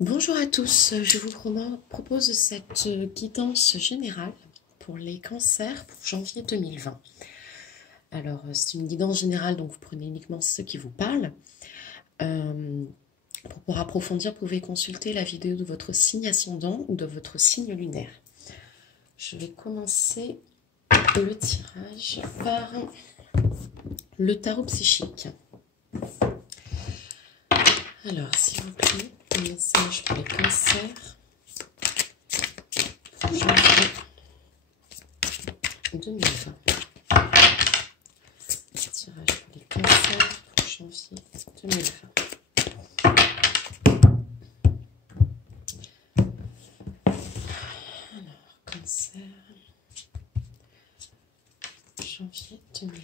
Bonjour à tous, je vous propose cette guidance générale pour les cancers pour janvier 2020. Alors, c'est une guidance générale, donc vous prenez uniquement ce qui vous parle. Pour approfondir, vous pouvez consulter la vidéo de votre signe ascendant ou de votre signe lunaire. Je vais commencer le tirage par le tarot psychique. Alors, s'il vous plaît, un message pour les cancers pour janvier 2020. Tirage pour les cancers pour janvier 2020. Alors, cancer, janvier 2020.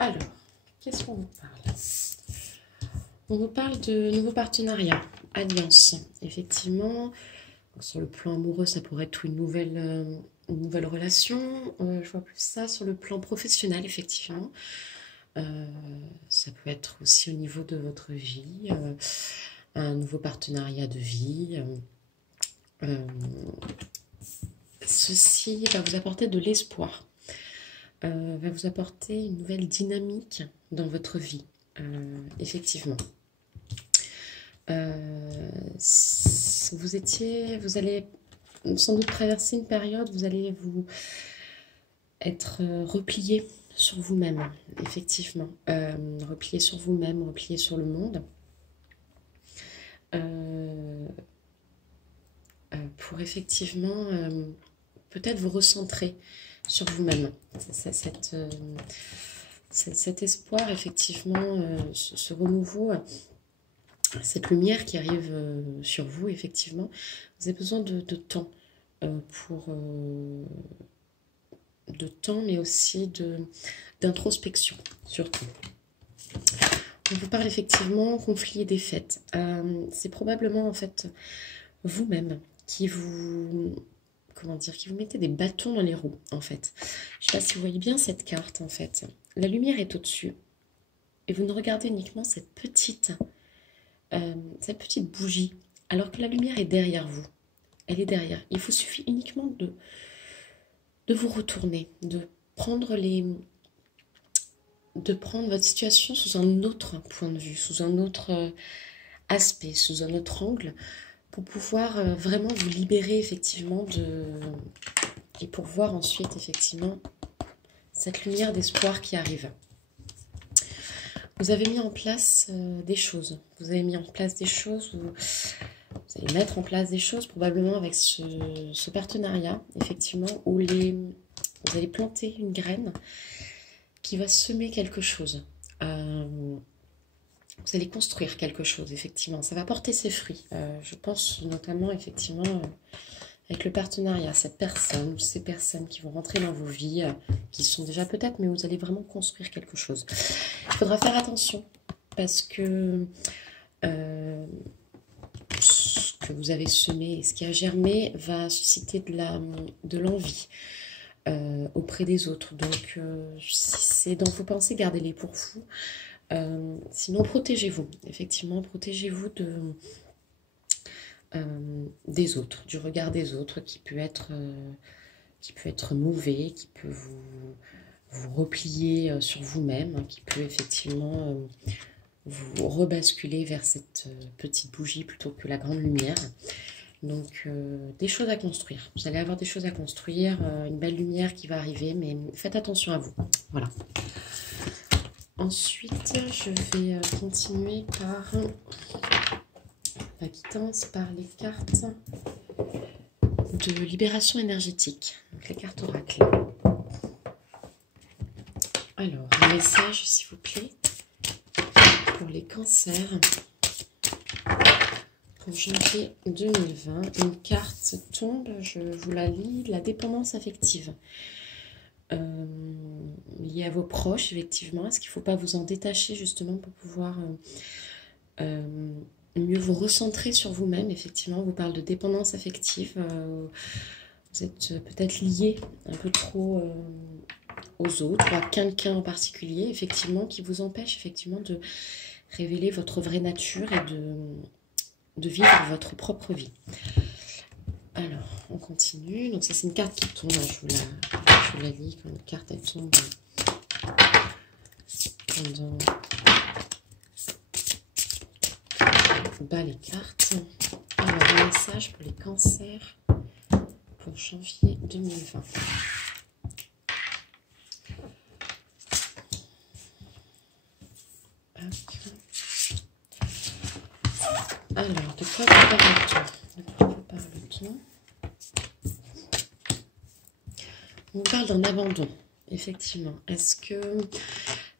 Alors, qu'est-ce qu'on vous parle? On vous parle de nouveaux partenariats, alliances. Effectivement, sur le plan amoureux, ça pourrait être une nouvelle relation. Je vois plus ça sur le plan professionnel, effectivement. Ça peut être aussi au niveau de votre vie, un nouveau partenariat de vie. Ceci va vous apporter de l'espoir. Va vous apporter une nouvelle dynamique dans votre vie, effectivement. Vous allez sans doute traverser une période, vous allez vous être replié sur vous-même, effectivement. Replié sur vous-même, replié sur le monde. Pour effectivement peut-être vous recentrer sur vous-même. Cet espoir, effectivement, ce renouveau, cette lumière qui arrive sur vous, effectivement, vous avez besoin de temps de temps, mais aussi d'introspection, surtout. On vous parle effectivement conflit et défaite. C'est probablement, en fait, vous-même qui vous... Comment dire, qui vous mettez des bâtons dans les roues, en fait. Je ne sais pas si vous voyez bien cette carte, en fait. La lumière est au-dessus. Et vous ne regardez uniquement cette petite bougie, alors que la lumière est derrière vous. Elle est derrière. Il vous suffit uniquement de vous retourner, de prendre votre situation sous un autre point de vue, sous un autre aspect, sous un autre angle, pour pouvoir vraiment vous libérer effectivement et pour voir ensuite effectivement cette lumière d'espoir qui arrive. Vous avez mis en place des choses. Vous avez mis en place des choses, vous allez mettre en place des choses probablement avec ce partenariat, effectivement, où vous allez planter une graine qui va semer quelque chose. Vous allez construire quelque chose, effectivement. Ça va porter ses fruits. Je pense notamment, effectivement, avec le partenariat, cette personne, ces personnes qui vont rentrer dans vos vies, qui sont déjà peut-être, mais vous allez vraiment construire quelque chose. Il faudra faire attention, parce que ce que vous avez semé et ce qui a germé va susciter de l'envie auprès des autres. Donc, si c'est dans vos pensées, gardez-les pour vous. Sinon, protégez-vous. Effectivement, protégez-vous des autres, du regard des autres qui peut être mauvais, qui peut vous replier sur vous-même, qui peut effectivement vous rebasculer vers cette petite bougie plutôt que la grande lumière. Donc, des choses à construire. Vous allez avoir des choses à construire, une belle lumière qui va arriver, mais faites attention à vous. Voilà. Ensuite, je vais continuer par la guidance, par les cartes de libération énergétique. Donc, les cartes oracles. Alors, un message, s'il vous plaît, pour les cancers. Pour janvier 2020, une carte tombe, je vous la lis, la dépendance affective. lié à vos proches, effectivement. Est-ce qu'il ne faut pas vous en détacher, justement, pour pouvoir mieux vous recentrer sur vous-même, effectivement. On vous parle de dépendance affective. Vous êtes peut-être lié un peu trop aux autres, ou à quelqu'un en particulier, effectivement, qui vous empêche, effectivement, de révéler votre vraie nature et de vivre votre propre vie. Alors, on continue. Donc ça, c'est une carte qui tombe. Je vous la lis quand une carte, elle tombe pendant... Bas les cartes. Alors, un message pour les cancers pour janvier 2020. Hop. Alors, de quoi vous parle-t-on? De quoi vous parle-t-on? On parle d'un abandon, effectivement. Est-ce que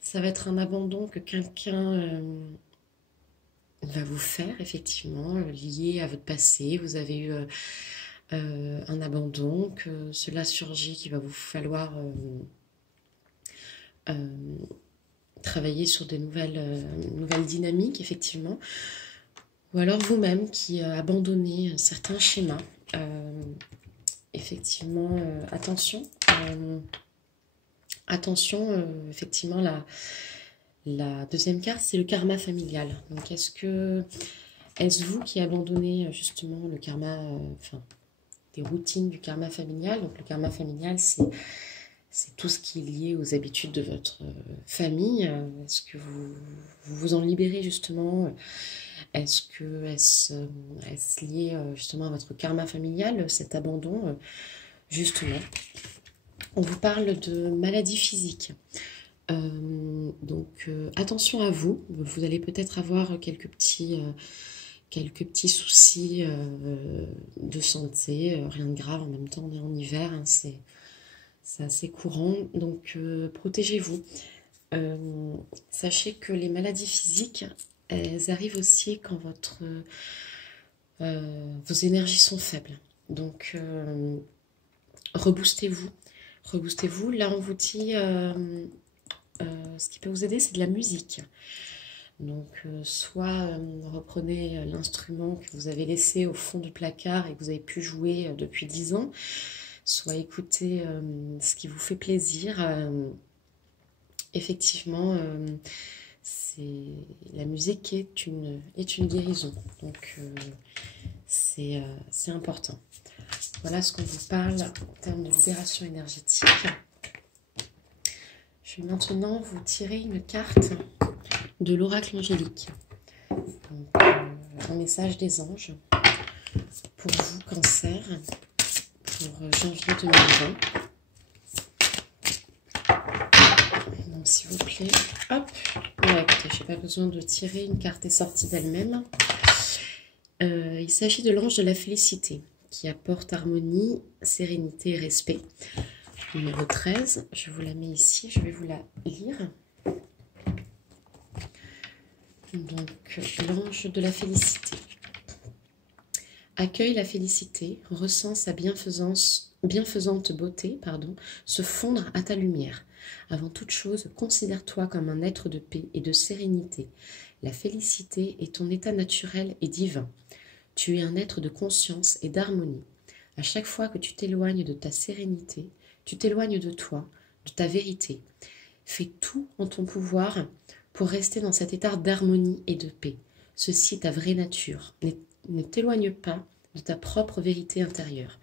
ça va être un abandon que quelqu'un va vous faire, effectivement, lié à votre passé? Vous avez eu un abandon, que cela surgit, qu'il va vous falloir travailler sur des nouvelles dynamiques, effectivement. Ou alors vous-même qui abandonnez certains schémas. Effectivement, attention. Attention, effectivement, la deuxième carte, c'est le karma familial. Donc, est-ce vous qui abandonnez justement le karma, enfin, des routines du karma familial? Donc, le karma familial, c'est tout ce qui est lié aux habitudes de votre famille. Est-ce que vous en libérez justement? Est-ce lié justement à votre karma familial, cet abandon, justement? On vous parle de maladies physiques. Donc, attention à vous. Vous allez peut-être avoir quelques petits soucis de santé. Rien de grave, en même temps, on est en hiver, hein, c'est assez courant. Donc, protégez-vous. Sachez que les maladies physiques, elles arrivent aussi quand vos énergies sont faibles. Donc, reboostez-vous. Reboostez-vous. Là, on vous dit... ce qui peut vous aider, c'est de la musique. Donc, soit reprenez l'instrument que vous avez laissé au fond du placard et que vous avez pu jouer depuis 10 ans, soit écoutez ce qui vous fait plaisir. Effectivement, la musique est une guérison. Donc, c'est important. Voilà ce qu'on vous parle en termes de libération énergétique. Je vais maintenant vous tirer une carte de l'oracle angélique. Donc, un message des anges pour vous, Cancer, pour janvier 2020. Donc, s'il vous plaît, hop. Ouais, écoutez, je n'ai pas besoin de tirer, une carte est sortie d'elle-même. Il s'agit de l'ange de la félicité, qui apporte harmonie, sérénité et respect. Numéro 13, je vous la mets ici, je vais vous la lire. Donc, l'ange de la félicité. Accueille la félicité, ressens sa bienfaisante beauté, se fondre à ta lumière. Avant toute chose, considère-toi comme un être de paix et de sérénité. La félicité est ton état naturel et divin. Tu es un être de conscience et d'harmonie. À chaque fois que tu t'éloignes de ta sérénité, tu t'éloignes de toi, de ta vérité. Fais tout en ton pouvoir pour rester dans cet état d'harmonie et de paix. Ceci est ta vraie nature. Ne t'éloigne pas de ta propre vérité intérieure.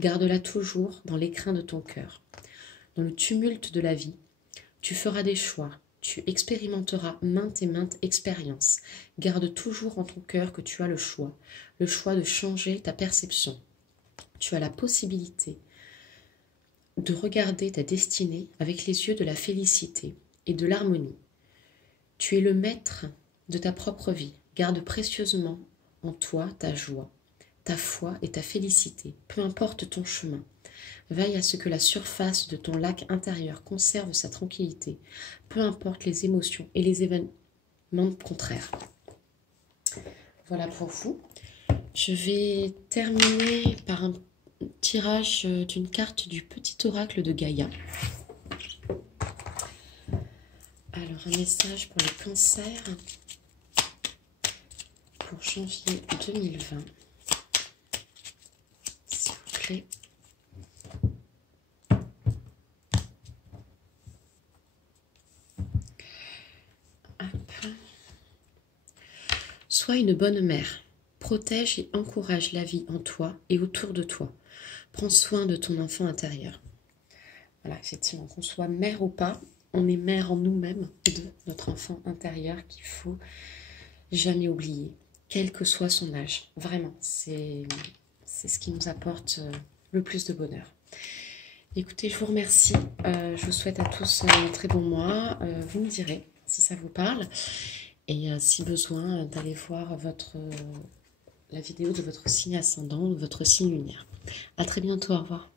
Garde-la toujours dans l'écrin de ton cœur. Dans le tumulte de la vie, tu feras des choix. Tu expérimenteras maintes et maintes expériences. Garde toujours en ton cœur que tu as le choix de changer ta perception. Tu as la possibilité de regarder ta destinée avec les yeux de la félicité et de l'harmonie. Tu es le maître de ta propre vie. Garde précieusement en toi ta joie, ta foi et ta félicité, peu importe ton chemin. Veille à ce que la surface de ton lac intérieur conserve sa tranquillité, peu importe les émotions et les événements contraires. Voilà pour vous. Je vais terminer par un tirage d'une carte du petit oracle de Gaïa. Alors, un message pour les cancers pour janvier 2020. S'il vous plaît. Hop. Sois une bonne mère. Protège et encourage la vie en toi et autour de toi. Prends soin de ton enfant intérieur. Voilà, effectivement, qu'on soit mère ou pas, on est mère en nous-mêmes de notre enfant intérieur qu'il faut jamais oublier, quel que soit son âge. Vraiment, c'est ce qui nous apporte le plus de bonheur. Écoutez, je vous remercie. Je vous souhaite à tous un très bon mois. Vous me direz si ça vous parle. Et si besoin, d'aller voir la vidéo de votre signe ascendant ou de votre signe lunaire. À très bientôt, au revoir.